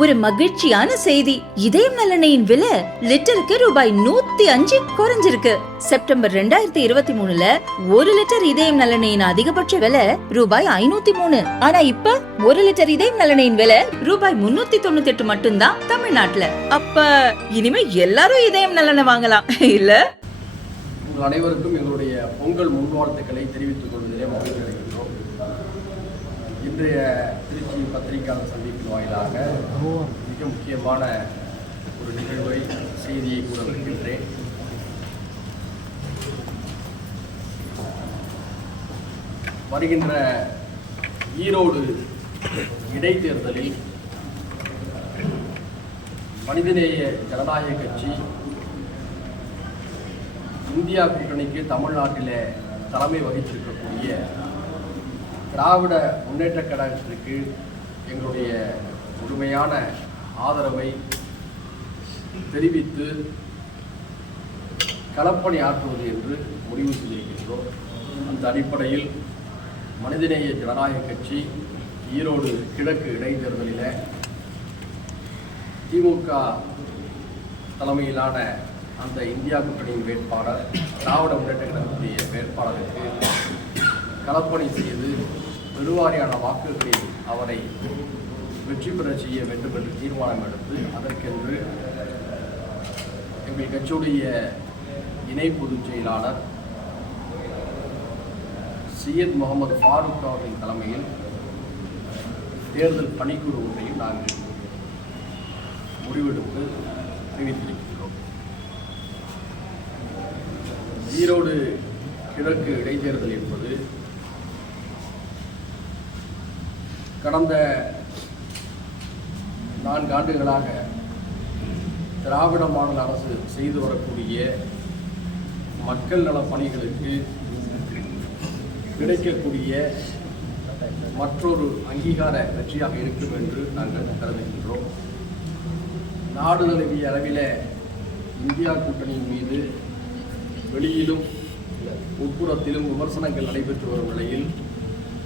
ஒரு மகிழ்ச்சியான செய்தி. இதயம் நல்லெண்ணெயின் விலை லிட்டருக்கு ரூபாய் 105 குறைஞ்சிருக்கு. செப்டம்பர் 2023ல 1 லிட்டர் இதயம் நல்லெண்ணெயின் அதிகபட்ச விலை ரூபாய் 503. ஆனா இப்ப 1 லிட்டர் இதயம் நல்லெண்ணெயின் விலை ரூபாய் 398 மட்டும்தான் தமிழ்நாட்டுல. அப்ப இனிமே எல்லாரும் இதயம் நல்லெண்ணெய் வாங்கலாம் இல்ல? உங்கள் அனைவருக்கும் எங்களுடைய பொங்கல் முன்வாழ்த்துக்களை தெரிவித்துக் கொள்வதிலே மகிழ்ச்சி அடைகின்றோம். இன்றைய திருச்சி பத்திரிகையாளர் சந்திப்பின் வாயிலாக மிக முக்கியமான ஒரு நிகழ்வை செய்தியை கூற வருகின்றேன். வருகின்ற ஈரோடு இடைத்தேர்தலில் மனிதநேய ஜனநாயக கட்சி இந்தியா கூட்டணிக்கு தமிழ்நாட்டில் தலைமை வகித்திருக்கக்கூடிய திராவிட முன்னேற்றக் கழகத்திற்கு எங்களுடைய முழுமையான ஆதரவை தெரிவித்து களப்பணி ஆற்றுவது என்று முடிவு செய்திருக்கின்றோம். அந்த அடிப்படையில் மனிதநேய ஜனநாயக கட்சி ஈரோடு கிழக்கு இடைத்தேர்தலில் திமுக தலைமையிலான அந்த இந்தியா கூட்டணியின் வேட்பாளர் திராவிட முன்னேற்ற கழகத்துடைய வேட்பாளருக்கு களப்பணி செய்து பெருவாரியான வாக்குகளில் அவரை வெற்றி பெற செய்ய வேண்டும் என்று தீர்மானம் எடுத்து அதற்கென்று எங்கள் கட்சியுடைய இணை பொதுச் செயலாளர் சையத் முகமது ஃபாரூக் அவர்களின் தலைமையில் தேர்தல் பணிக்குழு ஒன்றையும் நாங்கள் முடிவெடுத்து தெரிவித்திருக்கிறோம். ஈரோடு கிழக்கு இடைத்தேர்தல் என்பது கடந்த 4 ஆண்டுகளாக திராவிட மாடல் அரசு செய்து வரக்கூடிய மக்கள் நல பணிகளுக்கு கிடைக்கக்கூடிய மற்றொரு அங்கீகார வெற்றியாக இருக்கும் என்று நாங்கள் கருதுகின்றோம். நாடு தழுவிய அளவில் இந்தியா கூட்டணியின் மீது வெளியிலும் உட்புறத்திலும் விமர்சனங்கள் நடைபெற்று வரும் நிலையில்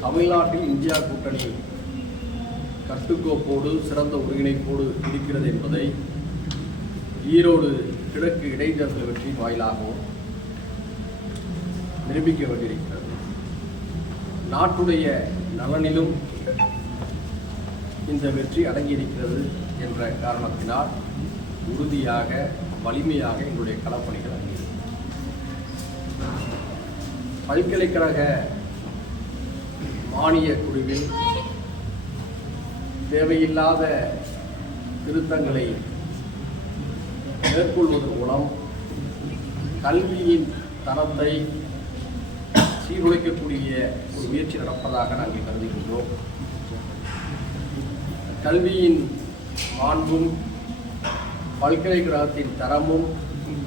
தமிழ்நாட்டில் இந்தியா கூட்டணி கட்டுக்கோப்போடு சிறந்த ஒருங்கிணைப்போடு இருக்கிறது என்பதை ஈரோடு கிழக்கு இடைத்தேர்தல் வெற்றியின் வாயிலாகவும் நிரூபிக்க வேண்டியிருக்கிறது. நாட்டுடைய நலனிலும் இந்த வெற்றி அடங்கியிருக்கிறது என்ற காரணத்தினால் உறுதியாக வலிமையாக எங்களுடைய களப்பணிகள் அடங்கியிருக்கிறது. பல்கலைக்கழக மானிய குழுவில் தேவையில்லாத திருத்தங்களை மேற்கொள்வதன் மூலம் கல்வியின் தரத்தை சீர்குலைக்கக்கூடிய ஒரு முயற்சி நடப்பதாக நாங்கள் கருதுகின்றோம். கல்வியின் மாண்பும் பல்கலைக்கழகத்தின் தரமும்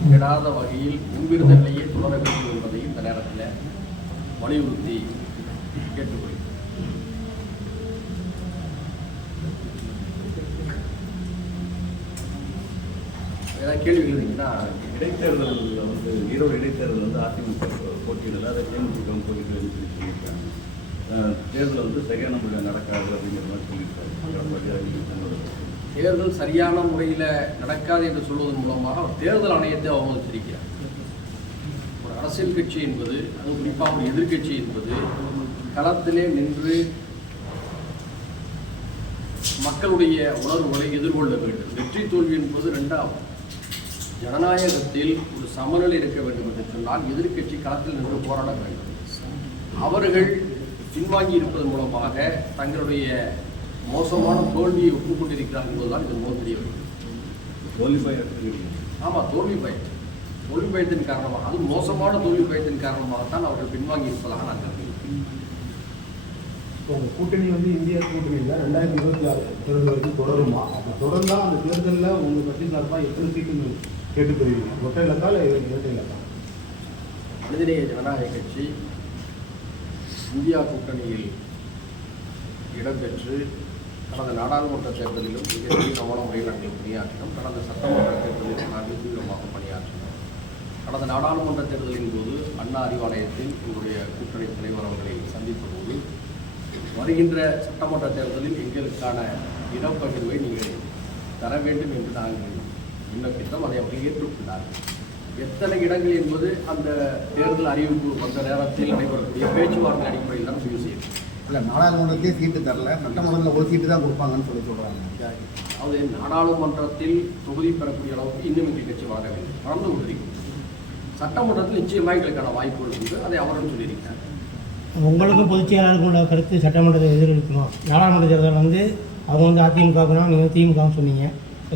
கெடாத வகையில் முன்பிருந்த நிலையை தொடர வேண்டும் என்பதை இந்த நேரத்தில் வலியுறுத்தி கேட்டுக்கொள்கிறேன். ஏதாவது கேள்விகள் இருந்தீங்கன்னா, இடைத்தேர்தல் வந்து ஈரோடு இடைத்தேர்தல் வந்து அதிமுக போட்டியிடல, அதை தேமுதிக போட்டியிடல் சொல்லியிருக்காங்க. தேர்தல் வந்து சரியான முறையில் நடக்காது அப்படிங்கிற மாதிரி சொல்லியிருக்காரு. தேர்தல் சரியான முறையில் நடக்காது என்று சொல்வதன் மூலமாக அவர் தேர்தல் ஆணையத்தை அவமதித்திருக்கிறார். ஒரு அரசியல் கட்சி என்பது, அது குறிப்பாக ஒரு எதிர்கட்சி என்பது களத்திலே நின்று மக்களுடைய உணர்வுகளை எதிர்கொள்ள வேண்டும். வெற்றி தோல்வி என்பது இரண்டாவது. ஜனநாயகத்தில் ஒரு சமநிலை இருக்க வேண்டும் என்று சொன்னால் எதிர்கட்சி களத்தில் நின்று போராட வேண்டும். அவர்கள் பின்வாங்கி இருப்பதன் மூலமாக தங்களுடைய மோசமான தோல்வியை ஒப்புக்கொண்டிருக்கிறார்கள் என்பதுதான் இது மூலம் தெரிய வேண்டும். தோல்வி பயம். ஆமாம், தோல்வி பயம். தோல்வி பயத்தின் காரணமாக, அது மோசமான தோல்வி பயத்தின் காரணமாகத்தான் அவர்கள் பின்வாங்கி இருப்பதாக நான் கருதுகிறேன். உங்கள் கூட்டணி வந்து இந்தியா கூட்டணியில் 2026 தேர்தல் வரைக்கும் தொடருமா? அப்போ தொடர்ந்தால் அந்த தேர்தலில் உங்கள் கட்சி சார்பாக எத்தனை சீட்டு கேட்டுக்கொள்வீங்க? ஒற்றை இலக்கா இல்லை இரட்டை இலக்கா? மனிதநேய ஜனநாயக கட்சி இந்தியா கூட்டணியில் இடம்பெற்று கடந்த நாடாளுமன்ற தேர்தலிலும் மிக தீவிரமான முறையில் நாங்கள் பணியாற்றினோம். கடந்த சட்டமன்ற தேர்தலிலும் நாங்கள் தீவிரமாக பணியாற்றினோம். கடந்த நாடாளுமன்ற தேர்தலின் போது அண்ணா அறிவாலயத்தில் எங்களுடைய கூட்டணி தலைவர் அவர்களை சந்தித்த போது வருகின்ற சட்டமன்ற தேர்தலில் எங்களுக்கான இடப்பகிர்வை நீங்கள் தர வேண்டும் என்று நாங்கள் விண்ணப்பித்தோம். அதை அவர்கள் ஏற்றுக்கொண்டார்கள். எத்தனை இடங்கள் என்பது அந்த தேர்தல் அறிவிப்பு வந்த நேரத்தில் நடைபெறக்கூடிய பேச்சுவார்த்தை அடிப்படையில் தான் முடிவு செய்யும். இல்லை, நாடாளுமன்றத்தையே சீட்டு தரல, சட்டமன்றத்தில் ஒரு சீட்டு தான் கொடுப்பாங்கன்னு சொல்கிறாங்க. அதாவது நாடாளுமன்றத்தில் தொகுதி பெறக்கூடிய அளவுக்கு இன்னும் எங்கள் கட்சி வளர வேண்டும், வளர்ந்து கொண்டிருக்கும். சட்டமன்றத்தில் நிச்சயமாக எங்களுக்கான வாய்ப்புகள் உண்டு, அதை அவரும் சொல்லியிருக்காங்க. உங்களுக்கும் பொதுச் செயலாளருக்கு உள்ள கருத்து சட்டமன்றத்தை எதிர்க்கணும். நாடாளுமன்ற தேர்தல் வந்து அவங்க வந்து அதிமுகவுக்குனா நீங்கள் திமுகன்னு சொன்னீங்க.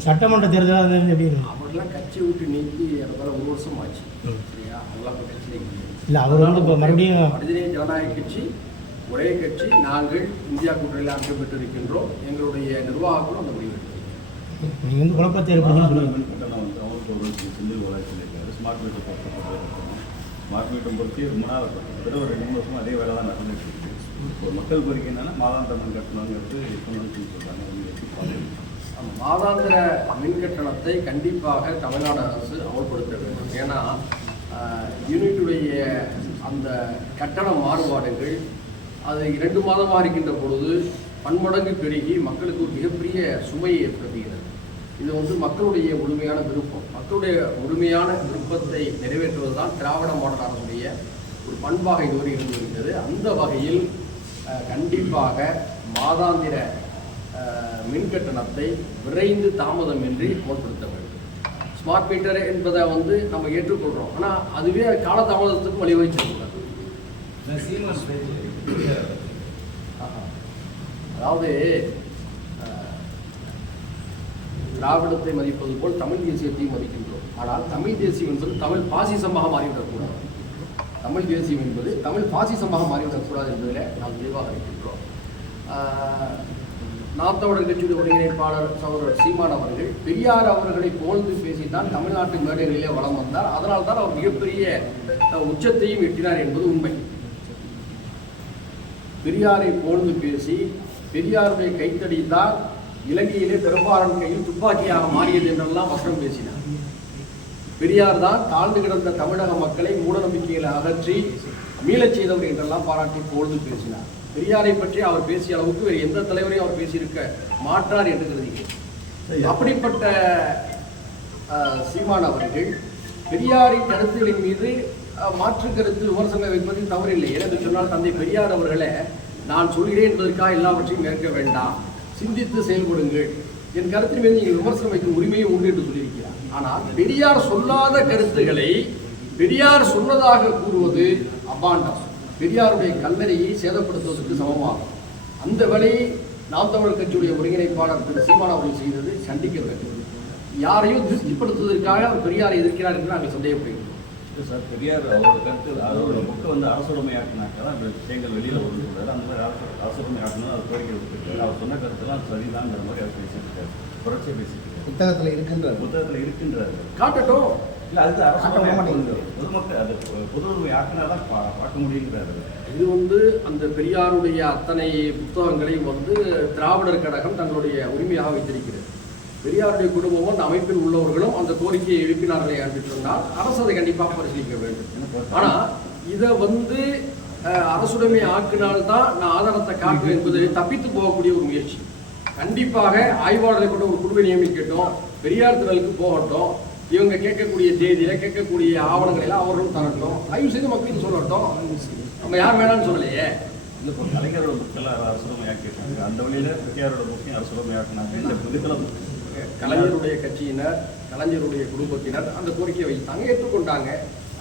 சட்டமன்ற தேர்தலாக வந்து எப்படி இருக்கும்? அவர்களாம் கட்சி விட்டு நீக்கி அதனால 1 வருஷம் ஆச்சு. சரியா, அவங்களாம் இப்போ கட்சியில் இல்லை, அவர் வந்து இப்போ மறுபடியும் மனிதநேய ஜனநாயக கட்சி ஒரே கட்சி. நாங்கள் இந்தியா கூட்டணியில் அங்கம் பெற்றிருக்கின்றோம். எங்களுடைய நிர்வாகங்களும் அந்த முடிவு எடுத்திருக்கிறோம். நீங்கள் வந்து குழப்பத்தை ஏற்படுத்தி சொல்லுங்கள். மின்கட்டணம் வந்து அவருக்கு ஒரு செந்தில் வளர்ச்சி சொல்லியிருக்காரு. ஸ்மார்ட் மீட்டர் பொறுத்து ஸ்மார்ட் மீட்டர் பொறுத்து ரொம்ப நாள் ஒரு 2 வருஷமாக அதே வேலை தான் நடந்துட்டு இருக்கு. ஒரு மக்கள் கோரிக்கை என்னன்னா மாதாந்திர மின் கட்டணங்கிறது சொல்லணும்னு சொல்கிறாங்க. மாதாந்திர மின் கட்டணத்தை கண்டிப்பாக தமிழ்நாடு அரசு அமல்படுத்த வேண்டும். ஏன்னா யூனிட்டுடைய அந்த கட்டண மாறுபாடுகள் அது 2 மாதமாக இருக்கின்ற பொழுது பன்மடங்கு பெருகி மக்களுக்கு ஒரு மிகப்பெரிய சுமையை ஏற்படுத்துகிறது. இது வந்து மக்களுடைய முழுமையான விருப்பம். மக்களுடைய முழுமையான விருப்பத்தை நிறைவேற்றுவது தான் திராவிட மாடல் அரசுடைய ஒரு பண்பாக இதுவரை இருந்து வருகிறது. அந்த வகையில் கண்டிப்பாக மாதாந்திர மின் கட்டணத்தை விரைந்து தாமதமின்றி அமல்படுத்த வேண்டும். ஸ்மார்ட் மீட்டர் என்பதை வந்து நம்ம ஏற்றுக்கொள்கிறோம். ஆனால் அதுவே காலதாமதத்துக்கு வழிவகுச்சிருக்கிறது. அதாவது திராவிடத்தை மதிப்பது போல் தமிழ் தேசியத்தையும் மதிக்கின்றோம். ஆனால் தமிழ் தேசியம் என்பது தமிழ் பாசிசமாக மாறிவிடக்கூடாது. தமிழ் தேசியம் என்பது தமிழ் பாசிசமாக மாறிவிடக்கூடாது என்பதில் நாம் தெளிவாக இருக்கின்றோம். நாம் தமிழர் கட்சியுடைய ஒருங்கிணைப்பாளர் சகோதரர் சீமான் அவர்கள் பெரியார் அவர்களை புகழ்ந்து பேசித்தான் தமிழ்நாட்டு மேடைகளிலே வலம் வந்தார். அதனால் தான் அவர் மிகப்பெரிய உச்சத்தையும் எட்டினார் என்பது உண்மை. பெரியாரை புகழ்ந்து பேசி பெரியாருடைய கைத்தடித்தால் இலங்கையிலே பெரும்பாலான கையில் துப்பாக்கியாக மாறியது என்றெல்லாம் வசனம் பேசினார். பெரியார் தான் தாழ்ந்து கிடந்த தமிழக மக்களை மூடநம்பிக்கைகளை அகற்றி மீளச் செய்தவர் என்றெல்லாம் பாராட்டி புகழ்ந்து பேசினார். பெரியாரை பற்றி அவர் பேசிய அளவுக்கு வேறு எந்த தலைவரையும் அவர் பேசியிருக்க மாட்டார் என்று கருதுகிறேன். அப்படிப்பட்ட சீமான் அவர்கள் பெரியாரின் கருத்துகளின் மீது மாற்று கருத்து விமர்சனம் வைப்பதில் தவறில்லை. என்று சொன்னால் தந்தை பெரியார் அவர்களை நான் சொல்கிறேன் என்பதற்காக எல்லாவற்றையும் ஏற்க வேண்டாம், சிந்தித்து செயல்படுங்கள், என் கருத்தின் மீது நீங்கள் விமர்சனம் வைக்கும் உரிமையும் உண்டு என்று சொல்லியிருக்கிறார். ஆனால் பெரியார் சொல்லாத கருத்துக்களை பெரியார் சொன்னதாக கூறுவது அபாண்டம், பெரியாருடைய கல்லறையை சேதப்படுத்துவதற்கு சமமாகும். அந்த வேலையை நாம் தமிழர் கட்சியுடைய ஒருங்கிணைப்பாளர் திரு சீமான் அவர்கள் செய்தது கண்டிக்க வேண்டும். யாரையும் திருப்திப்படுத்துவதற்காக அவர் பெரியாரை எதிர்க்கிறார் என்று நாங்கள் சந்தேகப்படுகிறோம். சார், பெரியார் அவரோட கருத்து அவரோட புக்கை வந்து அரசுடைமையாக்கினாக்கா தான் இந்த விஷயங்கள் வெளியில் வருது. அந்த மாதிரி அரசுடைமையாக்கணும் அது கோரிக்கை விட்டுருக்காரு. அவர் சொன்ன கருத்துலாம் சரிதாங்கிற மாதிரி அவர் பேசியிருக்காரு, புரட்சியை பேசியிருக்காரு. புத்தகத்தில் இருக்கின்றார் காட்டட்டும். இல்லை, அதுக்கு அரசு பொதுமக்கள் அது பொது உரிமை ஆக்கினா தான் பார்க்க முடியுங்கிறாரு. இது வந்து அந்த பெரியாருடைய அத்தனை புத்தகங்களை வந்து திராவிடர் கழகம் தங்களுடைய உரிமையாக வைத்திருக்கிறது. பெரியாருடைய குடும்பமும் அந்த அமைப்பில் உள்ளவர்களும் அந்த கோரிக்கையை எழுப்பினார்களே என்று சொன்னால் அரசு அதை கண்டிப்பாக பரிசீலிக்க வேண்டும். ஆனால் இதை வந்து அரசுடைமை ஆக்கினால்தான் நான் ஆதாரத்தை காட்டுவேன் என்பதை தப்பித்து போகக்கூடிய ஒரு முயற்சி. கண்டிப்பாக ஆய்வாளரை கொண்டு ஒரு குழுவை நியமிக்கட்டும், பெரியார் திடலுக்கு போகட்டும், இவங்க கேட்கக்கூடிய தேதியில கேட்கக்கூடிய ஆவணங்களை எல்லாம் அவர்களும் தரட்டும், ஆய்வு செய்து மக்களுக்கு சொல்லட்டும். நம்ம யார் வேணாம்னு சொல்லலையே. இல்லை, இப்போ கலைஞரோட புக்கெல்லாம் அரசுடைமையாக்கிட்டாங்க. அந்த வழியில் பெரியாரோட புக்கையும் அரசுடைமையாக்கினாங்க. இந்த புதுக்கெல்லாம் கலைஞருடைய கட்சியினர், கலைஞருடைய குடும்பத்தினர் அந்த கோரிக்கையை வைத்தாங்க, ஏற்றுக்கொண்டாங்க.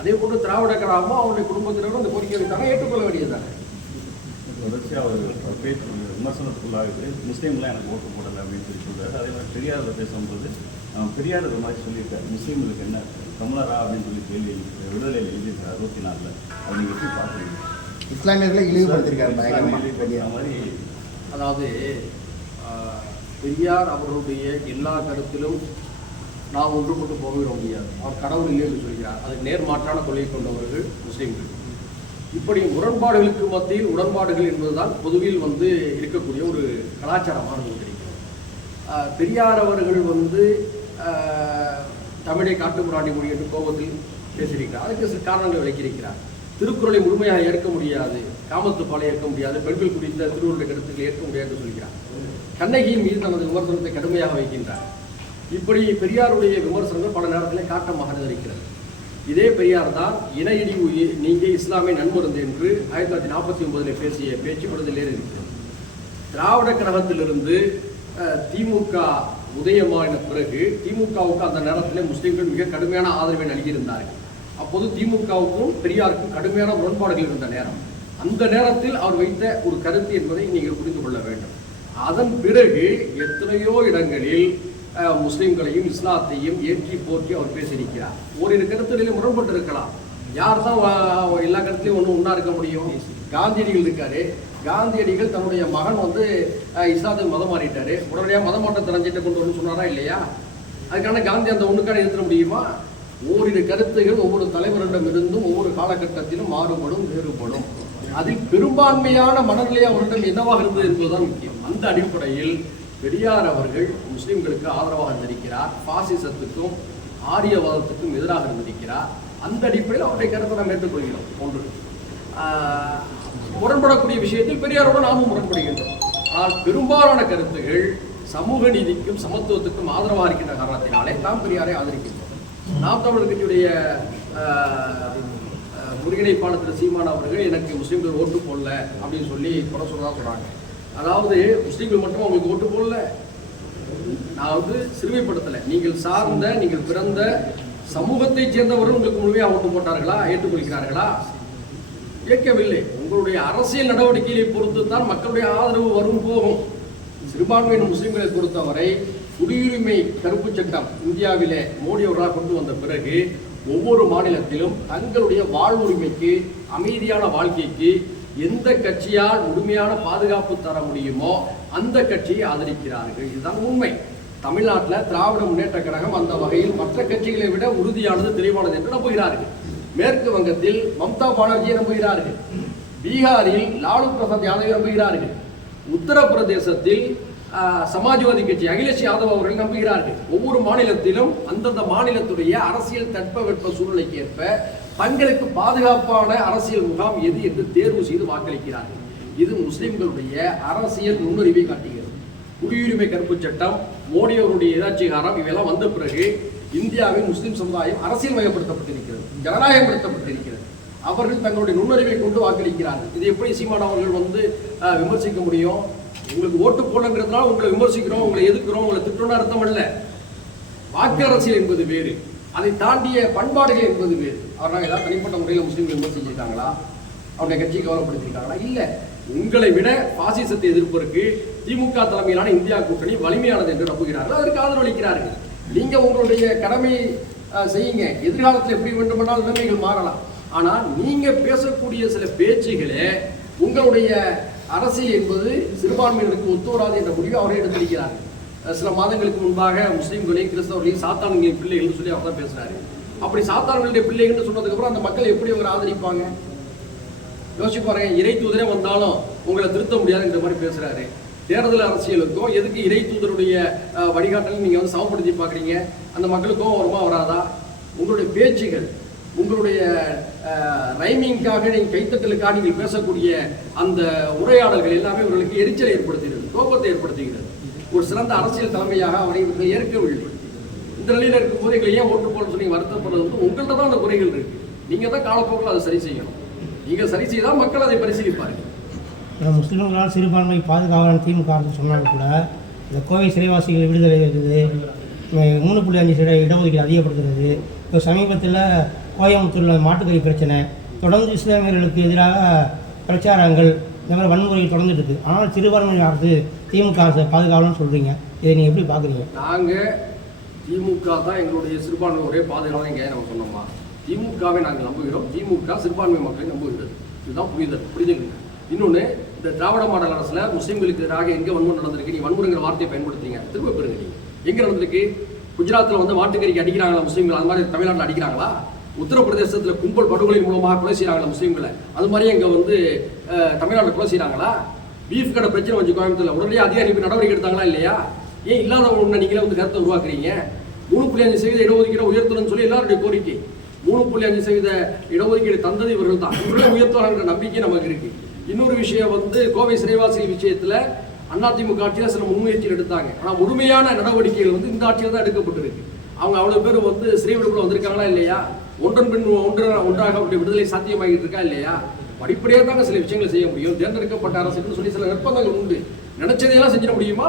அதே போன்று திராவிட கழகமும் அவருடைய குடும்பத்தினரும் அந்த கோரிக்கையை வைத்தாங்க, ஏற்றுக்கொள்ள வேண்டியதுதாங்க. தொடர்ச்சியாக அவர் பேச்சு விமர்சனத்துக்குள்ளாகுது. முஸ்லீம்லாம் எனக்கு ஓட்டு போடலை அப்படின்னு சொல்லி சொல்கிறாரு. அதே மாதிரி பெரியாரில் பேசும்போது பெரியார் ஒரு மாதிரி சொல்லியிருக்காரு, முஸ்லீம்களுக்கு என்ன தமிழரா அப்படின்னு சொல்லி கேள்வி விடுதலையில் எழுதியிருக்காரு 64. அது நீங்கள் எப்படி பார்க்குறீங்க? இஸ்லாமியர்களை இழிவுபடுத்திருக்காரு மாதிரி. அதாவது பெரியார் அவர்களுடைய எல்லா கருத்திலும் நாம் ஒன்றுபட்டு போகவிட முடியாது. அவர் கடவுள் இல்லை என்று சொல்கிறார். அதுக்கு நேர்மாற்றான கொள்கை கொண்டவர்கள் முஸ்லீம்கள். இப்படி முரண்பாடுகளுக்கு மத்தியில் உடன்பாடுகள் என்பதுதான் பொதுவில் வந்து இருக்கக்கூடிய ஒரு கலாச்சாரமாக இருக்கிறது. பெரியார் அவர்கள் வந்து தமிழை காட்டுமிராண்டி மொழி என்று கோபத்தில் பேசியிருக்கிறார். அதுக்கு சில காரணங்களை விளக்கியிருக்கிறார். திருக்குறளை முழுமையாக ஏற்க முடியாது, காமத்துப்பாலை ஏற்க முடியாது, பெண்கள் குறித்த திருவள்ளுடைய கருத்துக்களை ஏற்க முடியாது என்று சொல்கிறார். கண்ணகியின் மீது தனது விமர்சனத்தை கடுமையாக வைக்கின்றார். இப்படி பெரியாருடைய விமர்சனங்கள் பல நேரத்தில் காட்டமாக இருக்கிறது. இதே பெரியார் தான் இன இழிவு நீங்க இஸ்லாமிய நன்மருந்து என்று 1949 பேசிய பேச்சு விடுதலையில் இருக்கிறது. திராவிட கழகத்திலிருந்து திமுக உதயமான பிறகு திமுகவுக்கு அந்த நேரத்தில் முஸ்லிம்கள் மிக கடுமையான ஆதரவை நல்கியிருந்தார்கள். அப்போது திமுகவுக்கும் பெரியாருக்கும் கடுமையான முரண்பாடுகள் இருந்த நேரம். அந்த நேரத்தில் அவர் வைத்த ஒரு கருத்து என்பதை நீங்கள் புரிந்து கொள்ள வேண்டும். அதன் பிறகு எத்தனையோ இடங்களில் முஸ்லிம்களையும் இஸ்லாத்தையும் ஏற்றி போற்றி அவர் பேசியிருக்கிறார். ஓரிரு கருத்துகளில் முரண்பட்டு இருக்கலாம். யார் தான் எல்லா கருத்துலையும் ஒன்றா இருக்க முடியும்? காந்தியடிகள் இருக்காரு. காந்தியடிகள் தன்னுடைய மகன் இஸ்லாத்துக்கு மதம் மாறிட்டாரு. உடனடியாக மதம் மாற்றம் தெரிஞ்சிட்டு கொண்டு வந்து சொன்னாரா இல்லையா? அதுக்கான காந்தி அந்த ஒன்றுக்கான எடுத்துட முடியுமா? ஓரிரு கருத்துகள் ஒவ்வொரு தலைவரிடம் இருந்தும் ஒவ்வொரு காலகட்டத்திலும் மாறுபடும், வேறுபடும். அதில் பெரும்பான்மையான மனநிலை அவரிடம் என்னவாக இருந்தது என்பதுதான் முக்கியம். அந்த அடிப்படையில் பெரியார் அவர்கள் முஸ்லிம்களுக்கு ஆதரவாக இருந்திருக்கிறார். பாசிசத்துக்கும் ஆரியவாதத்துக்கும் எதிராக இருந்திருக்கிறார். அந்த அடிப்படையில் அவருடைய கருத்தை நாம் ஏற்றுக்கொள்கிறோம். ஒன்று, முரண்படக்கூடிய விஷயத்தில் பெரியாரோடு நாமும் முரண்படுகின்றோம். ஆனால் பெரும்பாலான கருத்துகள் சமூக நீதிக்கும் சமத்துவத்துக்கும் ஆதரவாக இருக்கின்ற காரணத்தினாலே நாம் பெரியாரை ஆதரிக்கின்றோம். நாம் தமிழர் கட்சியுடைய ஒருங்கிணைப்பாளர் திரு சீமான் அவர்கள் எனக்கு முஸ்லீம்கள் ஓட்டு போடல அப்படின்னு சொல்லி குறை சொல்லதான் சொல்றாங்க. அதாவது முஸ்லீம்கள் மட்டும் உங்களுக்கு ஓட்டு போடல, நான் சிறுமைப்படுத்தலை. நீங்கள் பிறந்த சமூகத்தை சேர்ந்தவர்கள் உங்களுக்கு முழுமையாக ஓட்டு போட்டார்களா, ஏற்றுக்கொள்கிறார்களா? ஏற்கவில்லை. உங்களுடைய அரசியல் நடவடிக்கைகளை பொறுத்து தான் மக்களுடைய ஆதரவு வரும் போகும். சிறுபான்மையின முஸ்லிம்களை பொறுத்தவரை குடியுரிமை கருப்பு சட்டம் இந்தியாவிலே மோடி அவர்களால் கொண்டு வந்த பிறகு ஒவ்வொரு மாநிலத்திலும் தங்களுடைய வாழ்வுரிமைக்கு, அமைதியான வாழ்க்கைக்கு எந்த கட்சியால் முழுமையான பாதுகாப்பு தர முடியுமோ அந்த கட்சியை ஆதரிக்கிறார்கள். இதுதான் உண்மை. தமிழ்நாட்டில் திராவிட முன்னேற்ற கழகம் அந்த வகையில் மற்ற கட்சிகளை விட உறுதியானது, தெளிவானது என்று நம்புகிறார்கள். மேற்கு வங்கத்தில் மம்தா பானர்ஜியை நம்புகிறார்கள். பீகாரில் லாலு பிரசாத் யாதவை நம்புகிறார்கள். உத்தரப்பிரதேசத்தில் சமாஜ்வாதி கட்சி அகிலேஷ் யாதவ் அவர்கள் நம்புகிறார்கள். ஒவ்வொரு மாநிலத்திலும் அந்தந்த மாநிலத்துடைய அரசியல் தட்பவெட்ப சூழ்நிலைக்கு ஏற்ப தங்களுக்கு பாதுகாப்பான அரசியல் முகாம் எது என்று தேர்வு செய்து வாக்களிக்கிறார்கள். இது முஸ்லிம்களுடைய அரசியல் நுண்ணறிவை காட்டுகிறது. குடியுரிமை கருப்பு சட்டம், மோடி அவருடைய எதாச்சிகாரம் இவையெல்லாம் வந்த பிறகு இந்தியாவின் முஸ்லிம் சமுதாயம் அரசியல் மயப்படுத்தப்பட்டிருக்கிறது, ஜனநாயகப்படுத்தப்பட்டிருக்கிறது. அவர்கள் தங்களுடைய நுண்ணறிவை கொண்டு வாக்களிக்கிறார்கள். இது எப்படி சீமான் அவர்கள் விமர்சிக்க முடியும்? உங்களுக்கு ஓட்டு போடங்கிறதுனால உங்களை விமர்சிக்கிறோம், உங்களை எதிர்க்கிறோம், உங்களை திட்டோம்னு அர்த்தம் அல்ல. வாக்கு அரசியல் என்பது வேறு, அதை தாண்டிய பண்பாடுகள் என்பது வேறு. அவர்கள் ஏதாவது தனிப்பட்ட முறையில் முஸ்லீம்கள் விமர்சிச்சிருக்காங்களா, அவருடைய கட்சியை கவலைப்படுத்திருக்காங்களா? இல்லை. உங்களை விட பாசிசத்தை எதிர்ப்பதற்கு திமுக தலைமையிலான இந்தியா கூட்டணி வலிமையானது என்று நம்புகிறார்கள். அதற்கு ஆதரவளிக்கிறார்கள். நீங்க உங்களுடைய கடமை செய்யுங்க. எதிர்காலத்தில் எப்படி வேண்டுமென்றால் நிலைமைகள் மாறலாம். ஆனால் நீங்க பேசக்கூடிய சில பேச்சுகளே உங்களுடைய அரசியல் என்பது சிறுபான்மையினருக்கு ஒத்து வராது என்ற முடிவை அவரே எடுத்திருக்கிறார்கள். சில மாதங்களுக்கு முன்பாக முஸ்லீம்களையும் கிறிஸ்தவர்களையும் சாத்தான்களின் பிள்ளைகள் சொல்லி அவர் தான் பேசுறாரு. அப்படி சாத்தான்களுடைய பிள்ளைகள்னு சொன்னதுக்கு அப்புறம் அந்த மக்கள் எப்படி அவங்க ஆதரிப்பாங்க? யோசிச்சு பாருங்க. இறை தூதரே வந்தாலும் உங்களை திருத்த முடியாதுன்ற மாதிரி பேசுறாரு. தேர்தல் அரசியலுக்கும் எதுக்கு இறை தூதருடைய வழிகாட்டல் நீங்க சமப்படுத்தி பாக்குறீங்க? அந்த மக்களுக்கும் வருமா வராதா? உங்களுடைய பேச்சுகள், உங்களுடைய ரைமிங்காக நீங்கள் கைத்தட்டலுக்காக நீங்கள் பேசக்கூடிய அந்த உரையாடல்கள் எல்லாமே இவர்களுக்கு எரிச்சலை ஏற்படுத்துகிறது, கோபத்தை ஏற்படுத்துகிறது. ஒரு சிறந்த அரசியல் தலைமையாக அவரை இவர்கள் ஏற்கவில்லை. இந்த நிலையில் இருக்கும்போது எங்களை ஏன் ஓட்டு போட சொல்லி வருத்தப்படுறது உங்கள்கிட்ட தான் அந்த குறைகள் இருக்கு. நீங்க தான் காலப்போக்கில் அதை சரி செய்யணும். நீங்க சரி செய்தால் மக்கள் அதை பரிசீலிப்பார்கள். முஸ்லிம்களால் சிறுபான்மை பாதுகாவலன் திமுக சொன்னாலும் கூட இந்த கோவை சிறைவாசிகள் விடுதலை இருக்குது, 3.5 இடஒதுக்கீடு அதிகப்படுத்துறது, இப்போ சமீபத்தில் கோயம்புத்தூரில் மாட்டுக்கறி பிரச்சனை, தொடர்ந்து இஸ்லாமியர்களுக்கு எதிராக பிரச்சாரங்கள், இந்த மாதிரி வன்முறை தொடர்ந்துட்டு இருக்குது. ஆனால் சிறுபான்மை அரசு திமுக அரசு பாதுகாவலன்னு சொல்கிறீங்க. இதை நீங்கள் எப்படி பார்க்குறீங்க? நாங்கள் திமுக தான் எங்களுடைய சிறுபான்மை ஒரே பாதுகாவலன் இங்கே நம்ம சொன்னோமா? திமுகவை நாங்கள் நம்புகிறோம். திமுக சிறுபான்மை மக்களை நம்புகிறது. இதுதான் புரிதல். இன்னொன்று, இந்த திராவிட மாடல் அரசில் முஸ்லீம்களுக்கு எதிராக எங்கே வன்முறை நடந்திருக்கு? நீ வன்முறைங்கிற வார்த்தையை பயன்படுத்துறீங்க, திரும்ப பெறுங்க. நீங்கள் எங்கே நடந்திருக்கு? குஜராத்தில் மாட்டுக்கறிக்கு அடிக்கிறாங்களா முஸ்லீம்கள்? அது மாதிரி தமிழ்நாட்டில் அடிக்கிறாங்களா? உத்தரப்பிரதேசத்தில் கும்பல் படுகொலை மூலமாக கொலை செய்கிறாங்களா முஸ்லீம்களை? அது மாதிரி இங்கே தமிழ்நாட்டில் கொலை செய்கிறாங்களா? பீஃப் கடை பிரச்சனை வச்சு கோயம்புத்தூர்ல உடனடியாக அதிகாரி நடவடிக்கை எடுத்தாங்களா இல்லையா? ஏன் இல்லாத ஒன்று நீங்களே கருத்தை உருவாக்குறீங்க? 3.5% இடஒதுக்கீடு உயர்த்தணும்னு சொல்லி எல்லாருடைய கோரிக்கை. 3.5% இடஒதுக்கீடு தந்தது இவர்கள் தான். இவர்களே உயர்த்துவாங்கிற நம்பிக்கை நமக்கு இருக்கு. இன்னொரு விஷயம் கோவை சிறைவாசிகள் விஷயத்தில் அதிமுக ஆட்சியில் சில முன்முயற்சிகள் எடுத்தாங்க. ஆனால் முழுமையான நடவடிக்கைகள் வந்து இந்த ஆட்சியில் தான் எடுக்கப்பட்டிருக்கு. அவங்க அவ்வளோ பேர் வந்து சிறை விடுப்புல வந்திருக்காங்களா இல்லையா? ஒன்றன் பின் ஒன்றாக அவருடைய விடுதலை சாத்தியமாகிட்டு இருக்கா இல்லையா? படிப்படியாக தாங்க சில விஷயங்களை செய்ய முடியும். தேர்ந்தெடுக்கப்பட்ட அரசுன்னு சொல்லி சில நிர்பந்தங்கள் உண்டு. நினைச்சதையெல்லாம் செஞ்சிட முடியுமா?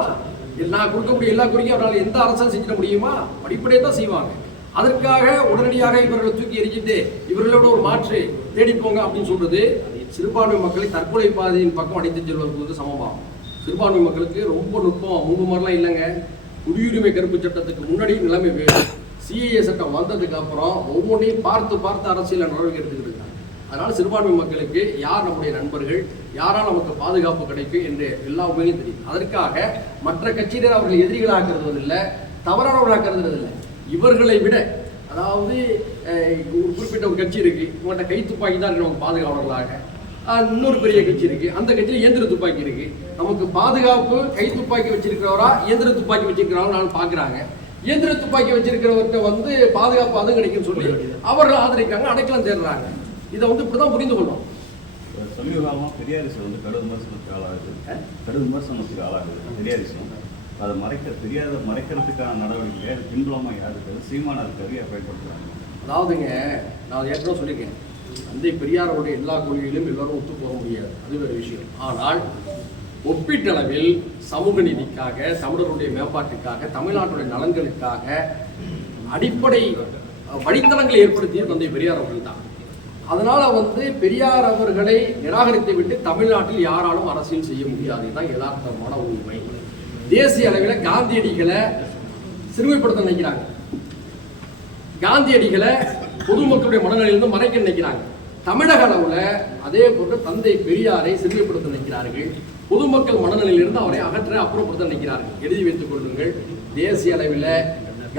நான் கொடுக்கக்கூடிய எல்லா குறிக்கும் அவரால் எந்த அரசாலும் செஞ்சிட முடியுமா? படிப்படியாக தான் செய்வாங்க. அதற்காக உடனடியாக இவர்களை தூக்கி எரிஞ்சிட்டு இவர்களோட ஒரு மாற்று தேடிப்போங்க அப்படின்னு சொல்றது சிறுபான்மை மக்களை தற்கொலை பாதையின் பக்கம் அடைத்து செல்வதற்கு சமமாகும். சிறுபான்மை மக்களுக்கு ரொம்ப நுட்பம் முன்பு மாதிரிலாம் இல்லைங்க. குடியுரிமை கருப்பு சட்டத்துக்கு முன்னாடி நிலைமை வேறு. சிஏஏ சட்டம் வந்ததுக்கு அப்புறம் ஒவ்வொன்றையும் பார்த்து அரசியல் நடவடிக்கை எடுத்துக்கிட்டு இருக்காங்க. அதனால சிறுபான்மை மக்களுக்கு யார் நம்முடைய நண்பர்கள், யாரால் நமக்கு பாதுகாப்பு கிடைக்கும் என்று எல்லா உண்மையும் தெரியும். அதற்காக மற்ற கட்சியினர் அவர்கள் எதிரிகளாக்குறது இல்லை, தவறானவர்களாக்குறது இல்லை. இவர்களை விட, அதாவது ஒரு குறிப்பிட்ட ஒரு கட்சி இருக்கு, இவங்கள்ட்ட கை துப்பாக்கி தான் இருக்கு நமக்கு பாதுகாவலர்களாக. இன்னொரு பெரிய கட்சி இருக்கு, அந்த கட்சியில் இயந்திர துப்பாக்கி இருக்கு. நமக்கு பாதுகாப்பு கை துப்பாக்கி வச்சிருக்கிறவரா இயந்திர துப்பாக்கி வச்சிருக்கிறவங்க நான் பார்க்குறாங்க. இயந்திர துப்பாக்கி வச்சிருக்கிறவர்கிட்ட வந்து பாதுகாப்பு அதுவும் கிடைக்குன்னு சொல்லி அவர்கள் ஆதரிக்கிறாங்க, அடைக்கலம் தேடுறாங்க. இதை வந்து இப்படிதான் புரிந்து கொள்ளும். சமீபகாலமாக பெரியாரிசம் வந்து கடும் விமர்சனத்துக்கு ஆளாகுது. பெரியாரிசம் அதை மறைக்கிறதுக்கான நடவடிக்கை அது பின்புலமாக யாருக்கு சீமானார் கருவியாக பயன்படுத்துகிறாங்க. அதாவதுங்க, நான் ஏற்கனவே சொல்லியிருக்கேன், தந்தை பெரியாரோடைய எல்லா கொள்கையிலும் எல்லாரும் ஒத்து போக முடியாது, அது வேறு விஷயம். ஆனால் ஒப்பீட்டளவில் சமூக நீதிக்காக, தமிழர்களுடைய மேம்பாட்டுக்காக, தமிழ்நாட்டுடைய நலன்களுக்காக அடிப்படை வழித்தளங்களை ஏற்படுத்திய தந்தை பெரியார் அவர்கள் தான். அதனால வந்து பெரியார் அவர்களை நிராகரித்து விட்டு தமிழ்நாட்டில் யாராலும் அரசியல் செய்ய முடியாது. இதுதான் யதார்த்தமான உண்மை. தேசிய அளவில் காந்தியடிகளை சிறுமைப்படுத்த நினைக்கிறாங்க, காந்தியடிகளை பொதுமக்களுடைய மனநிலையிலிருந்து மறைக்க நினைக்கிறாங்க. தமிழக அளவில் அதே போன்று தந்தை பெரியாரை சிறுமைப்படுத்த நினைக்கிறார்கள். பொதுமக்கள் மனநிலையிலிருந்து அவரை அப்புறப்படுத்த நினைக்கிறார்கள். எழுதி வைத்துக் கொள்ளுங்கள், தேசிய அளவில்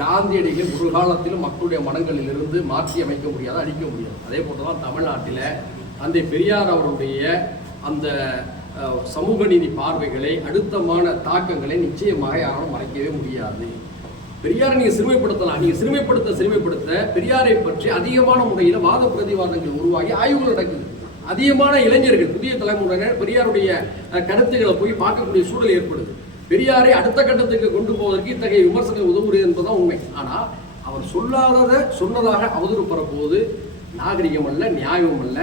காந்தியடிகள் ஒரு காலத்திலும் மக்களுடைய மனங்களிலிருந்து மாற்றி அமைக்க முடியாது, அழிக்க முடியாது. அதே போன்றுதான் தமிழ்நாட்டில் தந்தை பெரியார் அவருடைய அந்த சமூக நீதி பார்வைகளை, அழுத்தமான தாக்கங்களை நிச்சயமாக யாரும் மறைக்கவே முடியாது. பெரியாரை நீங்கள் சிறுமைப்படுத்தலாம். நீங்கள் சிறுமைப்படுத்த பெரியாரை பற்றி அதிகமான முறையில் வாத பிரதிவாதங்கள் உருவாகி ஆய்வுகள் நடக்குது. அதிகமான இளைஞர்கள், புதிய தலைமுறையினர் பெரியாருடைய கருத்துக்களை போய் பார்க்கக்கூடிய சூழல் ஏற்படுது. பெரியாரை அடுத்த கட்டத்துக்கு கொண்டு போவதற்கு இத்தகைய விமர்சனம் உதவுகிறது என்பதுதான் உண்மை. ஆனால் அவர் சொல்லாததை சொன்னதாக அவதூறு பரப்புவது நாகரிகம் அல்ல, நியாயம் அல்ல.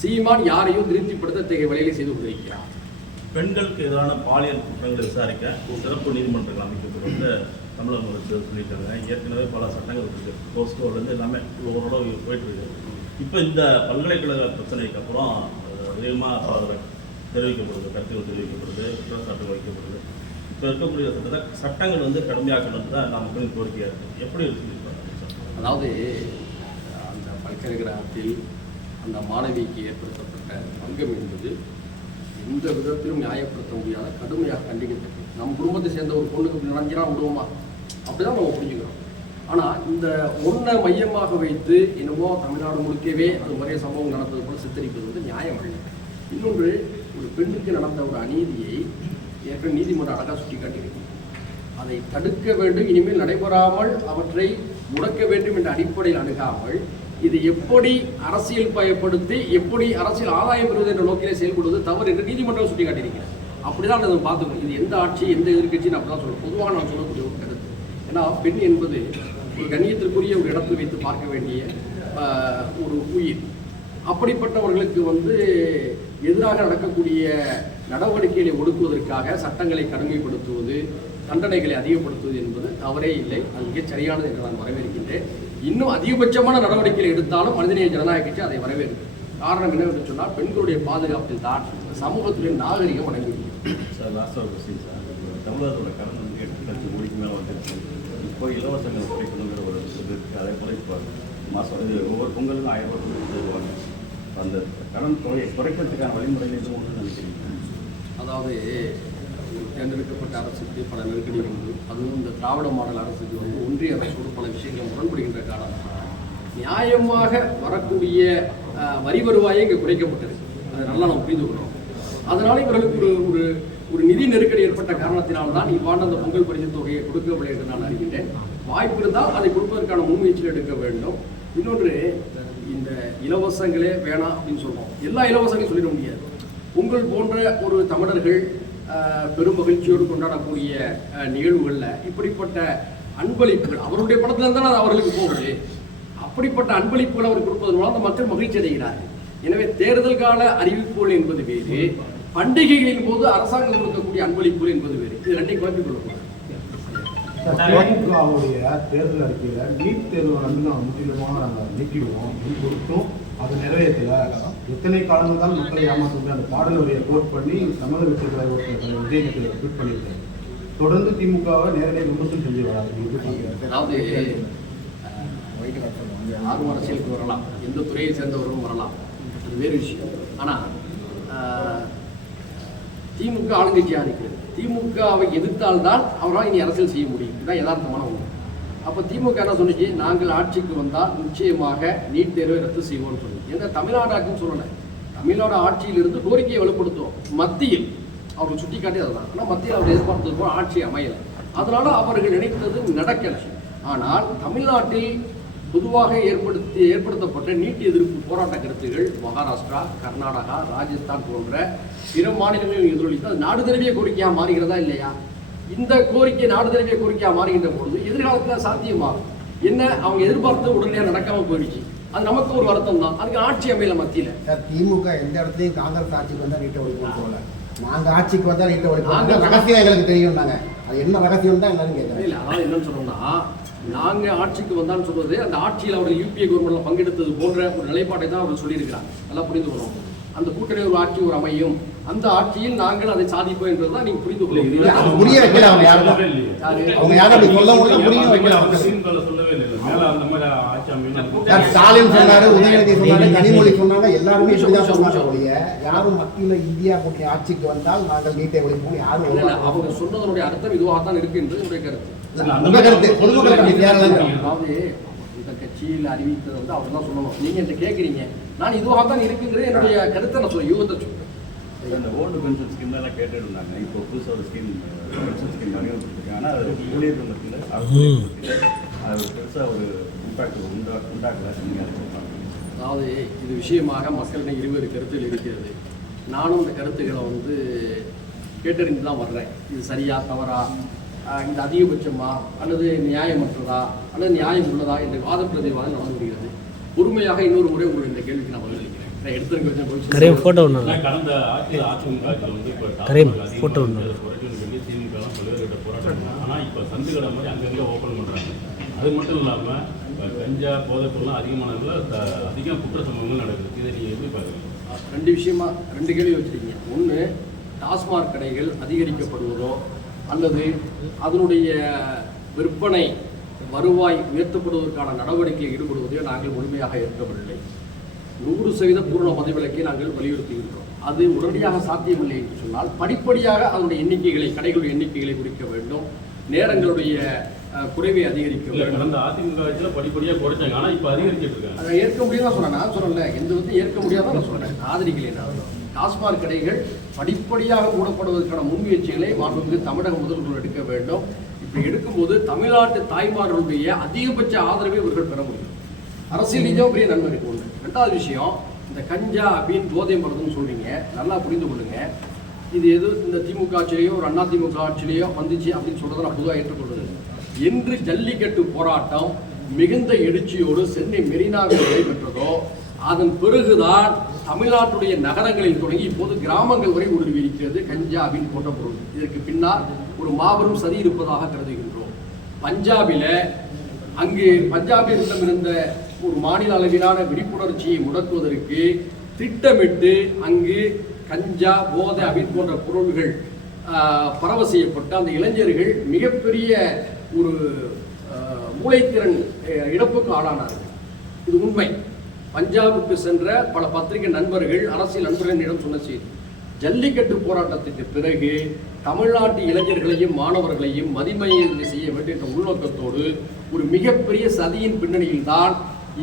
சீமான் யாரையும் திருப்திப்படுத்த இத்தகைய வேலைகளை செய்து கொண்டிருக்கிறார். பெண்களுக்கு எதிரான பாலியல் குற்றங்களை விசாரிக்க சிறப்பு நீதிமன்றங்கள் அமைக்கப்பட்டு தமிழக முதலமைச்சர் சொல்லியிருக்காங்க. ஏற்கனவே பல சட்டங்கள் இருக்குது, போஸ்கோலேருந்து எல்லாமே ஓரளவு போயிட்டு இருக்கு. இப்போ இந்த பல்கலைக்கழக பிரச்சனைக்கு அப்புறம் அதிகமாக தெரிவிக்கப்படுது, கருத்துக்கள் தெரிவிக்கப்படுது, குற்றச்சாட்டு வைக்கப்படுது. இப்போ இருக்கக்கூடிய சட்டங்கள் வந்து கடுமையாக்கணும் தான் நமக்கு கோரிக்கையாக இருக்குது. எப்படி இருக்கு? அதாவது அந்த பல்கலைக்கழகத்தில் அந்த மாணவிக்கு ஏற்படுத்தப்பட்ட பங்கம் என்பது எந்த விதத்திலும் நியாயப்படுத்த முடியாத, கடுமையாக கண்டிக்கத்தக்கது. நம்ம குடும்பத்தை சேர்ந்த ஒரு பொண்ணுக்கு நடஞ்சினா விடுவோமா? அப்படிதான் நம்ம புரிஞ்சுக்கிறோம். ஆனால் இந்த ஒன்றை மையமாக வைத்து என்னமோ தமிழ்நாடு முழுக்கவே அது மாதிரியே சம்பவம் நடந்தது போல சித்தரிப்பது வந்து நியாயம் அல்ல. இன்னொன்று, ஒரு பெண்ணுக்கு நடந்த ஒரு அநீதியை ஏற்கனவே நீதிமன்றம் அழகாக சுட்டி காட்டியிருக்கு. அதை தடுக்க வேண்டும், இனிமேல் நடைபெறாமல் அவற்றை முடக்க வேண்டும் என்ற அடிப்படையில் அணுகாமல் இது எப்படி அரசியல் பயப்படுத்தி எப்படி அரசியல் ஆதாயம் பெறுவது என்ற நோக்கிலே செயல்படுவது தவறு என்று நீதிமன்றம் சுட்டி காட்டியிருக்கிறது. அப்படிதான் அதை பார்த்துக்கணும். இது எந்த ஆட்சி எந்த எதிர்கட்சின்னு அப்படிதான் சொல்லணும். பொதுவாக நான் சொல்லக்கூடிய ஒரு கருத்து. ஏன்னா பெண் என்பது ஒரு கண்ணியத்திற்குரிய ஒரு இடத்தில் வைத்து பார்க்க வேண்டிய ஒரு உயிர். அப்படிப்பட்டவர்களுக்கு வந்து எதிராக நடக்கக்கூடிய நடவடிக்கைகளை ஒடுக்குவதற்காக சட்டங்களை கடுமைப்படுத்துவது, தண்டனைகளை அதிகப்படுத்துவது என்பது தவறே இல்லை. அது மிகச் சரியானது என்று நான் வரவேற்கின்றேன். இன்னும் அதிகபட்சமான நடவடிக்கைகளை எடுத்தாலும் மனிதநேய ஜனநாயக கட்சி அதை வரவேற்கும். காரணம் என்னவென்று சொன்னால், பெண்களுடைய பாதுகாப்பில் தான் சமூகத்துடைய நாகரிகம் அடங்கிவிடும். சார், லாஸ்டாக கொஸ்டின் சார், தமிழர்களோட கடன் வந்து 8 லட்சம் கோடிக்கு மேலே வந்துருச்சு. இப்போ இலவசங்கள் கிடைக்கணுங்கிற ஒரு இது இருக்குது. அதே போல் இப்போ மாதம் ஒவ்வொரு பொங்கலுக்கும் 1000 ரூபாய் தருவாங்க. அந்த கடன் தொகையை குறைக்கிறதுக்கான வழிமுறைகள் எதுவும் ஒன்று நினைக்கிறீங்க? அதாவது தேர்ந்தெடுக்கப்பட்ட அரசுக்கு பல நெருக்கடிகள் உண்டு. அதுவும் இந்த திராவிட மாடல் அரசுக்கு வந்து ஒன்றிய அரசோடு பல விஷயங்கள் முரண்படுகின்ற காரணத்தினால் நியாயமாக வரக்கூடிய வரி வருவாயை இங்கே குறைக்கப்பட்டிருக்கு. அதை நல்லா நம்ம புரிந்து கொள்கிறோம். அதனால் இவர்களுக்கு ஒரு நிதி நெருக்கடி ஏற்பட்ட காரணத்தினால்தான் இவ்வாண்டு அந்த பொங்கல் பரிசு தொகையை கொடுக்கவில்லை என்று நான் அறிகின்றேன். வாய்ப்பு இருந்தால் அதை கொடுப்பதற்கான முன்முயற்சிகள் எடுக்க வேண்டும். இன்னொன்று, இந்த இலவசங்களே வேணாம் அப்படின்னு சொல்கிறோம். எல்லா இலவசங்களையும் சொல்லிட முடியாது. பொங்கல் போன்ற ஒரு தமிழர்கள் பெரும் மகிழ்ச்சியோடு கொண்டாடக்கூடிய நிகழ்வுகளில் இப்படிப்பட்ட அன்பளிப்புகள் அவருடைய படத்துல இருந்தால் அது அவர்களுக்கு போகுது. அப்படிப்பட்ட அன்பளிப்புகள் அவர் கொடுப்பதன் மூலம் அந்த மக்கள் மகிழ்ச்சி அடைகிறார்கள். எனவே தேர்தல் கால அறிவிப்புகள் என்பது வேறு, பண்டிகைகளின் போது அரசாங்கம் கொடுக்கக்கூடிய அன்பளிப்புகள் என்பது வேறு. இது ரெண்டையும் குழப்பிக் கொள்ளக்கூடாது. திமுகவுடைய தேர்தல் அறிக்கையில நீட் தேர்வை நாங்கள் முற்றிலுமாக நாங்கள் நீக்கிடுவோம் கொடுத்தும் அது நிறைவேற்றல. எத்தனை காலங்கள் தான் மக்களை ஏமாற்ற அந்த பாடலுடைய கோட் பண்ணி தமிழக வெற்றி தலைவர் விஜய் ட்வீட் பண்ணியிருக்காரு. தொடர்ந்து திமுகவை நேரடியாக விமர்சனம் செஞ்சு வராது. அதாவது யாரும் அரசியலுக்கு வரலாம், எந்த துறையை சேர்ந்தவர்களும் வரலாம், அது வேறு விஷயம். ஆனால் திமுக ஆளுங்கட்சியாக இருக்கிறது. திமுகவை எதிர்த்தால்தான் அவரால் இனி அரசியல் செய்ய முடியும். இதுதான் யதார்த்தமான ஒன்று. அப்போ திமுக என்ன சொன்னிச்சு, நாங்கள் ஆட்சிக்கு வந்தால் நிச்சயமாக நீட் தேர்வை ரத்து செய்வோம்னு சொல்லி. எந்த தமிழ்நாடு ஆட்சின்னு சொல்லலை, தமிழ்நாடு ஆட்சியிலிருந்து கோரிக்கையை வலுப்படுத்துவோம். மத்தியில் அவர்கள் சுட்டி காட்டி அதுதான். ஆனால் மத்தியில் அவர் எதிர்பார்த்தது போல் ஆட்சி அமையலை. அதனால அவர்கள் நினைத்தது நடக்கலை. ஆனால் தமிழ்நாட்டில் பொதுவாக ஏற்படுத்தப்பட்ட நீட் எதிர்ப்பு போராட்ட கருத்துகள் மகாராஷ்டிரா, கர்நாடகா, ராஜஸ்தான் போன்ற பிற மாநிலங்களில் எதிரொலித்து அது நாடு தழுவிய கோரிக்கையாக மாறுகிறதா இல்லையா? இந்த கோரிக்கை நாடு தழுவிய கோரிக்கையாக மாறுகின்ற பொழுது எதிர்காலத்தில் சாத்தியமாகும். என்ன அவங்க எதிர்பார்த்து உடனடியாக நடக்காமல் போயிடுச்சு. அது நமக்கு ஒரு வருத்தம் தான். அதுக்கு ஆட்சி அமையல மத்தியில். திமுக எந்த இடத்துலையும் காங்கிரஸ் ஆட்சிக்கு வந்தால் நீட்டை ஒழிப்பு போல, நாங்கள் ஆட்சிக்கு வந்தால் நீட்டை ஒழிப்பு ரகசியம் எங்களுக்கு தெரியும். நாங்கள் அது என்ன ரகசியம் தான் எல்லாரும் கேட்குறோம். இல்லை, அதாவது என்னன்னு சொன்னோம்னா, நாங்கள் ஆட்சிக்கு வந்தான்னு சொல்வது அந்த ஆட்சியில் அவர்கள் யூபிஏ கவர்மெண்ட்டில் பங்கெடுத்தது போன்ற ஒரு நிலைப்பாட்டை தான் அவர்கள் சொல்லியிருக்கிறாங்க. நல்லா புரிந்து கொள்ளணும். அந்த கூட்டணி ஒரு ஆட்சி ஒரு அமையும், அந்த ஆட்சியில் நாங்கள் அதை சாதிப்போம் என்றதுதான் நீங்க புரிந்து கொள்ள புரிய வைக்கல. அவங்க யாரும் ஸ்டாலின் சொன்னாரு, உதயநிதி சொன்னாரு, கனிமொழி சொன்னாங்க, எல்லாருமே சொன்னாங்க. யாரும் மத்தியில் இந்தியா கூட்டணி ஆட்சிக்கு வந்தால் நாங்கள் நீட்டை ஒழிப்போம் யாரும் அவங்க சொன்னதனுடைய அர்த்தம் இதுவாக தான் இருக்கு என்று என்னுடைய கருத்து. அதாவது இந்த கட்சியில் அறிவித்தது வந்து அவர் தான் சொல்லணும். நீங்க என்ன கேட்குறீங்க, நான் இதுவாக தான் இருக்குங்கிறது என்னுடைய கருத்தை நான் சொல்ல யூகத்தை சொல்றேன். அந்த ஓல்டு பென்ஷன் ஸ்கீம்லாம் கேட்டுட்டு இருந்தாங்க. இப்போ புதுசாக ஒரு ஸ்கீம் பென்ஷன் ஸ்கீம் அறிமுகப்படுத்திருக்காங்க. ஆனால் அது ஊழியர்கள் மத்தியில் அது பெருசாக ஒரு இம்பாக்ட் உண்டாக்கல. அதாவது இது விஷயமாக மக்களிடம் இருவேறு கருத்துகள் இருக்கிறது. நானும் இந்த கருத்துக்களை வந்து கேட்டறிந்து தான் வர்றேன். இது சரியா தவறா, இது அதிகபட்சமா அல்லது நியாயமற்றதா அல்லது நியாயம் உள்ளதா என்ற வாத பிரதிவாதம் நடந்து வருகிறது. பொறுமையாக இன்னொரு முறை உங்களுடைய இந்த கேள்விக்கு நான் பதிலளிக்கிறேன். கடந்த ஆட்சியில் அதிமுக போராட்டம். ஆனால் இப்போ சந்துக்கடை மாதிரி அங்கங்கே ஓப்பன் பண்ணுறாங்க. அது மட்டும் இல்லாமல் கஞ்சா போதைப்பொருள்லாம் அதிகமானதுல அதிகம் குற்ற சம்பவங்கள் நடக்குது. இதை நீங்கள் எப்படி பார்க்குறீங்க? ரெண்டு கேள்வி வச்சுருக்கீங்க. ஒன்று, டாஸ்மாக் கடைகள் அதிகரிக்கப்படுவதோ அல்லது அதனுடைய விற்பனை வருவாய் உயர்த்தப்படுவதற்கான நடவடிக்கையில் ஈடுபடுவதையோ நாங்கள் முழுமையாக ஏற்கவில்லை. 100% பூர்ண மதுவிலக்கை நாங்கள் வலியுறுத்துகின்றோம். அது உடனடியாக சாத்தியமில்லை என்று சொன்னால் படிப்படியாக அதனுடைய எண்ணிக்கைகளை, கடைகளுடைய எண்ணிக்கைகளை குறிக்க வேண்டும், நேரங்களுடைய குறைவை அதிகரிக்க வேண்டும். கடந்த அதிமுக படிப்படியாக குறைச்சாங்க, ஆனால் இப்போ அதிகரிச்சுட்டு இருக்காங்க. அதை ஏற்க முடியாதான் சொன்னேன். நான் சொல்லலை, எந்த விதத்தையும் ஏற்க முடியாதான் நான் சொல்கிறேன். ஆதரிக்கலை. டாஸ்மாக் கடைகள் படிப்படியாக மூடப்படுவதற்கான முன்முயற்சிகளை மாண்புமிகு தமிழக முதல்வர்கள் எடுக்க வேண்டும். இப்படி எடுக்கும்போது தமிழ்நாட்டு தாய்மார்களுடைய அதிகபட்ச ஆதரவை இவர்கள் பெற முடியும். அரசியல் ரீதியாக பெரிய நன்மை இருக்கு. ஒன்று. ரெண்டாவது விஷயம், இந்த கஞ்சா அப்படின்னு போதை மருந்துன்னு சொல்றீங்க, நல்லா புரிந்து கொள்ளுங்க. இது எது இந்த திமுக ஆட்சியிலேயோ ஒரு அண்ணா திமுக ஆட்சியிலேயோ வந்துச்சு அப்படின்னு சொல்றதை நான் பொதுவாக ஏற்றுக்கொள்வது. என்று ஜல்லிக்கட்டு போராட்டம் மிகுந்த எழுச்சியோடு சென்னை மெரினாவில் நடைபெற்றதோ அதன் பிறகுதான் தமிழ்நாட்டுடைய நகரங்களில் தொடங்கி இப்போது கிராமங்கள் வரை ஊடுருவி இருக்கிறது கஞ்சாவின் போன்ற பொருள். இதற்கு பின்னால் ஒரு மாபெரும் சதி இருப்பதாக கருதுகின்றோம். பஞ்சாபில் இருந்த ஒரு மாநில அளவிலான விழிப்புணர்ச்சியை முடக்குவதற்கு திட்டமிட்டு அங்கு கஞ்சா, போதை, அபின் போன்ற பொருள்கள் பரவ செய்யப்பட்ட அந்த இளைஞர்கள் மிகப்பெரிய ஒரு மூளைத்திறன் இழப்புக்கு ஆளானார்கள். இது உண்மை. பஞ்சாபுக்கு சென்ற பல பத்திரிகை நண்பர்கள், அரசியல் நண்பர்களிடம் சொன்ன செய்தி. ஜல்லிக்கட்டு போராட்டத்திற்கு பிறகு தமிழ்நாட்டு இளைஞர்களையும் மாணவர்களையும் மதிமயங்க செய்ய வேண்டும் என்ற உள்நோக்கத்தோடு ஒரு மிகப்பெரிய சதியின் பின்னணியில் தான்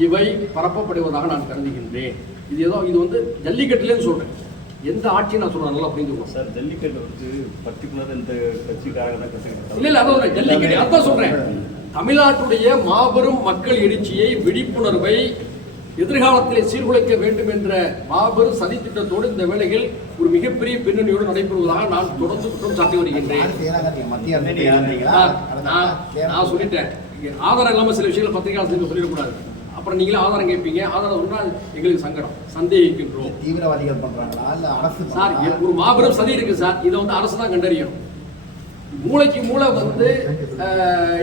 இவை பரப்பப்படுவதாக நான் கருதுகின்றேன். இது வந்து ஜல்லிக்கட்டுலேன்னு சொல்றேன். எந்த ஆட்சியும் நான் சொல்றேன், நல்லா புரிந்துக்கணும் சார். ஜல்லிக்கட்டு வந்து பர்டிகுலர் இந்த கட்சிக்காரங்க தான் கற்றுக்கிட்டு இல்லை, அதான் ஜல்லிக்கட்டு அதான் சொல்றேன். தமிழ்நாட்டுடைய மாபெரும் மக்கள் எழுச்சியை, விழிப்புணர்வை எதிர்காலத்திலே சீர்குலைக்க வேண்டும் என்ற மாபெரும் சதித்திட்டத்தோடு இந்த வேளையில் ஒரு மிகப்பெரிய பின்னணியோடு நடைபெறுவதாக நான் தொடர்ந்து குற்றம் சாட்டி வருகின்றேன். மத்திய அரசு நான் சொல்லிட்டேன், ஆதாரம் இல்லாமல் சில விஷயங்களை பத்திரிகையாளர்களுக்கு சொல்லிடக்கூடாது. அப்புறம் நீங்களே ஆதாரம் கேட்பீங்க, ஆதாரம் சொன்னால் எங்களுக்கு சங்கடம், சந்தேகிக்கின்றோம். தீவிரவாதிகள் பண்றாங்களா இல்ல அரசு சார்? ஒரு மாபெரும் சதி இருக்கு சார், இதை வந்து அரசு தான் கண்டறியும். மூளைக்கு மூளை வந்து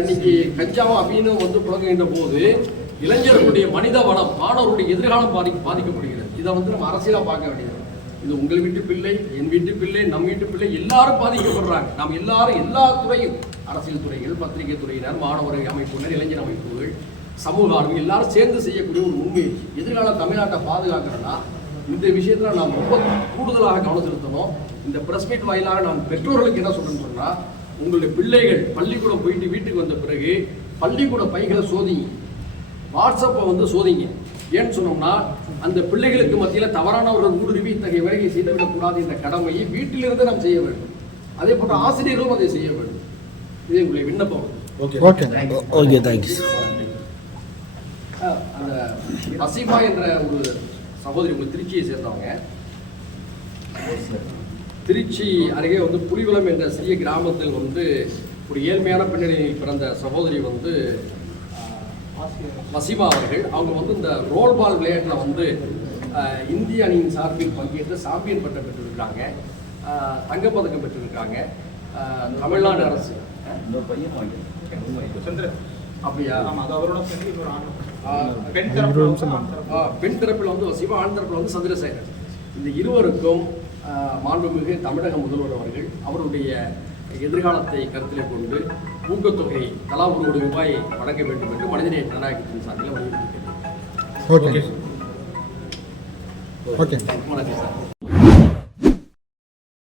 இன்னைக்கு கஞ்சாவும் அப்படின்னு வந்து புழங்குகின்ற போது இளைஞர்களுடைய மனித வளம், மாணவருடைய எதிர்காலம் பாதிக்கப்படுகிறது. இதை வந்து நம்ம அரசியலா பார்க்க வேண்டியது. இது உங்கள் வீட்டு பிள்ளை, என் வீட்டு பிள்ளை, நம் வீட்டு பிள்ளை, எல்லாரும் பாதிக்கப்படுறாங்க. நாம் எல்லாரும் எல்லா துறையும், அரசியல் துறைகள், பத்திரிகை துறையினர், மாணவர் அமைப்புகள், இளைஞர் அமைப்புகள், சமூக ஆர்வம் எல்லாரும் சேர்ந்து செய்யக்கூடிய ஒரு முன்முயற்சி. எதிர்கால தமிழ்நாட்டை பாதுகாக்கிறோன்னா இந்த விஷயத்துல நாம் ரொம்ப கூடுதலாக கவனம் செலுத்தணும். இந்த பிரஸ் மீட் வாயிலாக நான் பெற்றோர்களுக்கு என்ன சொல்றேன்னு சொன்னா, உங்களுடைய பிள்ளைகள் பள்ளிக்கூடம் போயிட்டு வீட்டுக்கு வந்த பிறகு பள்ளிக்கூட பைகளை சோதிங்க, வாட்ஸ்அப்பை வந்து சோதிங்க. ஏன்னு சொன்னோம்னா அந்த பிள்ளைகளுக்கு மத்தியில் தவறானவர்கள் ஊடுருவி இத்தகைய வேலையை செய்துவிடக்கூடாது என்ற கடமையை வீட்டிலிருந்து நாம் செய்ய வேண்டும். அதே போன்ற ஆசிரியர்களும் அதை செய்ய வேண்டும். இது உங்களுடைய விண்ணப்பம். Okay thanks. அந்த வசீமா என்ற ஒரு சகோதரி, உங்கள் திருச்சியை சேர்ந்தவங்க, திருச்சி அருகே வந்து புலிகுளம் என்ற சிறிய கிராமத்தில் வந்து ஒரு ஏழ்மையான பின்னணியில் பிறந்த சகோதரி வந்து வசீமா அவர்கள். அவங்க வந்து இந்த ரோல் பால் விளையாட்டில் வந்து இந்திய அணியின் சார்பில் பங்கேற்று சாம்பியன் பட்டம் பெற்றிருக்காங்க, தங்கப்பதக்கம் பெற்றிருக்காங்க. தமிழ்நாடு அரசு அப்படியா? பெண் தரப்பில் வந்து வசீமா, ஆண் தரப்பில் வந்து சந்திரசேகர். இந்த இருவருக்கும் மாண்புமிகு தமிழக முதல்வர் அவர்கள் அவருடைய எதிர்காலத்தை கருத்தில் கொண்டு ஊக்கத்தொகை தலா ₹1,00,000 வழங்க வேண்டும் என்று மனிதநேய ஜனநாயகத்தின் சார்பில் வலியுறுத்தியிருக்கிறது. ஓகே. வணக்கம் சார்.